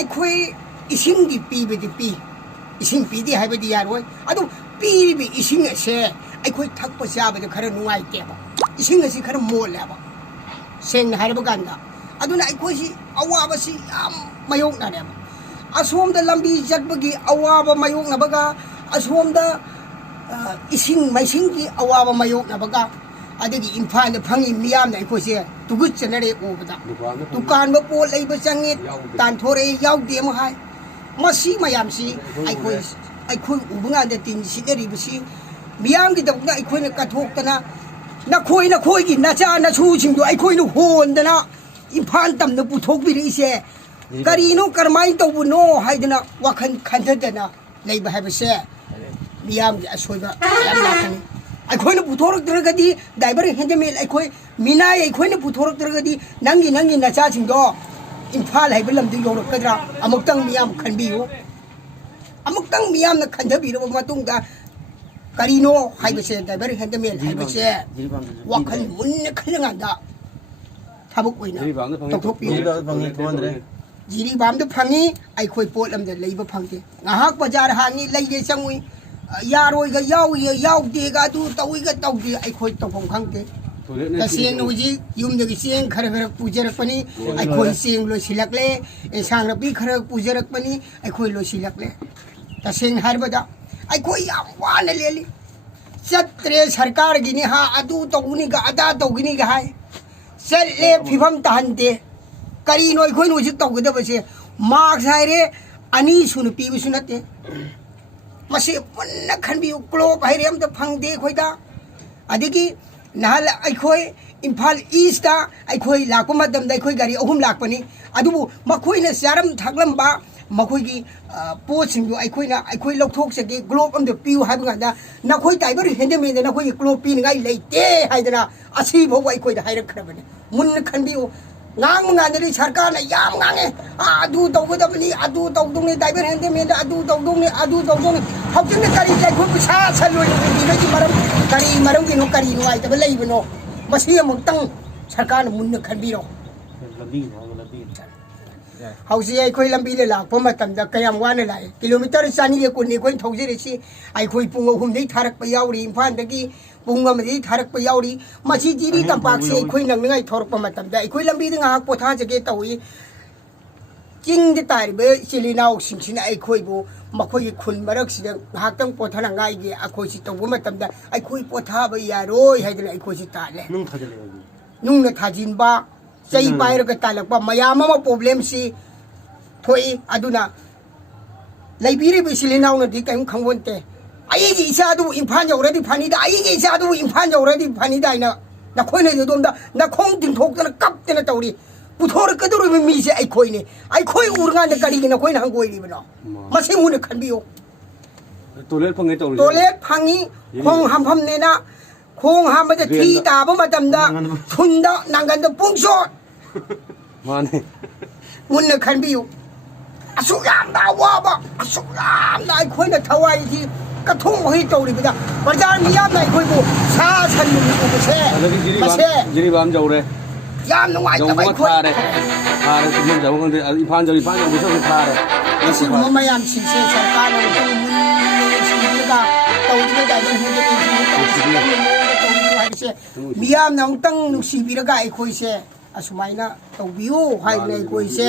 ꯑꯩꯈꯣꯏ ꯏꯁꯤꯡꯗꯤ ꯄꯤꯕꯗꯤ ꯄꯤ ꯏꯁꯤꯡ ꯄꯤꯗꯦ ꯍꯥꯏꯕꯗꯤ ꯌꯥꯔꯣꯏ ꯑꯗꯨ ꯄꯤꯔꯤꯕ ꯏꯁꯤꯡ ꯑꯁꯦ ꯑꯩꯈꯣꯏ ꯊꯛꯄ ꯆꯥꯕꯗ ꯈꯔ ꯅꯨꯡꯉꯥꯏꯇꯦꯕ ꯏꯁꯤꯡ ꯑꯁꯤ ꯈꯔ ꯃꯣꯠꯂꯦꯕ ꯁꯦꯡꯅ ꯍꯥꯏꯔꯕ ꯀꯥꯟꯗ ꯑꯗꯨꯅ ꯑꯩꯈꯣꯏꯁꯤ ꯑꯋꯥꯕꯁꯤ ꯌꯥꯝ ꯃꯥꯌꯣꯛꯅꯔꯦꯕ ꯑꯁꯣꯝꯗ ꯂꯝꯕꯤ ꯆꯠꯄꯒꯤ ꯑꯋꯥꯕ ꯃꯥꯌꯣꯛꯅꯕꯒ ꯑꯁꯣꯝꯗ इसिंग मैसिंग की अवाब मायोकनबगा अदगी इम्फाल फंगी मियामना अखोइसे तुगुचनरे ओबदा दुकान बा पोल लैबा चंगे तानथोरे यावदे म हाय मसी मयामसी अखोइ उबंगा द तिन सिदरिबसी मियाम की दबना अखोइना कथोक्तना नखोइ की नचा नछु सिंगदो अखोइना होंदना इम्फाल तमना पुथोकबिरिसे करीनो करमाइन तौबनो हाइदना वखन खंजदना लैबा हाइबसे मियाम की असोइबा याम लाखनी अखोइना पुथोरक्तरगदी ड्राइवर हेंडमेल अखोइ मिनाय अखोइना पुथोरक्तरगदी नंगी नचा सिंगदो इम्फाल हाइबा लमदि योरकदरा अमुक्तंग मियाम खनबियो अमुक्तंग मियामना खंजबिरबा मतुंगा करीनो हाइबसे ड्राइवर हेंडमेल हाइबसे वखन मुन्ना खलंगादा थाबक ओइना तौथोकपियो जिरीबामद फंगी अखोइ पोलमद लैबा फंगते ngahak बाजार हांगी लैगे चंगुई यारोइगा यावदेगा अदु तौइगा तौदे अखोइ तौफम खंगते तसेंग नोजी युमदगी चेंग खरा पुजरकपनी अखोइ चेंग लोसिलकले एंसांग रपी खरा पुजरकपनी अखोइ लोसिलकले तसेंग हारबदा अखोइ याम वाना लेली चत्रे सरकार गिनी हा अदु तौगुनीगा अदा तौगिनीगा हाय चले फिभम तहनते करीनो अखोइ नोजी तौगदबसे मार्क्स हायरे अनि सुनु पीबसु नते मसे पुन्ना खनबियु क्लोब हायरे अमदा फंगदे खोइदा अदिगी नहल अखोइ इम्फाल ईस्ट ता अखोइ लाकपा मतमदा अखोइ गाड़ी अहुम लाकपनी अदुबु मखोइना चारम थागलंबा मखोइगी पोसिंगदु अखोइ लौथोकसगे ग्लोब अमदा पियु हाइबगादा नखोइ टाइबर हेंडमेन नखोइ ग्लोब पिनगाइ लेते हाइदना असि भौ अखोइदा हाइरखरबने मुन्न खनबियु ngang mangandari sarkar na yam ngange adu tawgudabni adu tawdungni driver handemen adu tawdungni hawjin kari jai khu sa saloi ni maram ki no kari no ai tabal laibno masi amutang sarkar na munna khanbiro hausi ai khoi lambi le lakpa matam da kayam wana lai kilometer chani ko ni khoi thauji si ai khoi pung hum dei tharak pa yauri imphal dagi pung amadi tharak pa yauri machi jiri tampak se khoi nang ngai thorok pa matam da khoi lambi da ngak potha jage tawi king de tar be chilinau singsin ai khoi bu makhoi khun marak si ngak tang potha na ngai ge akhoi si tawu matam da ai khoi potha ba yaroi haidna ai khoi si ta le nung na thajin ba चई pier का तालक मयाम problem से थोई अदुना लैबिरे बिसिलिनाउ नदी कयम खंगवनते आईगी इसादु इम्फान जौरदी फानिदा आईगी इसादु इम्फान जौरदी फानिदा इना नखोइने जदोमदा नखोंग तिंथोकतना कपतना तौरी पुथोर कदुर मिसे आइखोइ उरगान करिगे नखोइना हंगोइरिबनो मसे मुने खनबियो toilet fungi तौरी toilet fungi खोंग हमफम नेना खोंग हमबदा थी ताबा मतमदा सुंदा नांगंदा पुंगसो माने मुन्ना खनबियो असुयामदा वाबा असुयामदा अखोइना थवाई थी कथों होई तौरिबदा बाजार मियाम ना अखोइबो सा सनु उबसे मसे जिरीबाम जौरे याम नुवाई तबा अखोइ थारे तुम जौगंदे इफान जौरी फान जौबो थारे असि ममयाम सिसे सरकार ने मुन्ना सिंगा तौरिबा दाइबन हेदे मियाम ना उतंग नुसिबिरगा अखोइसे असुमाइना तौबियो हाइने कोइसे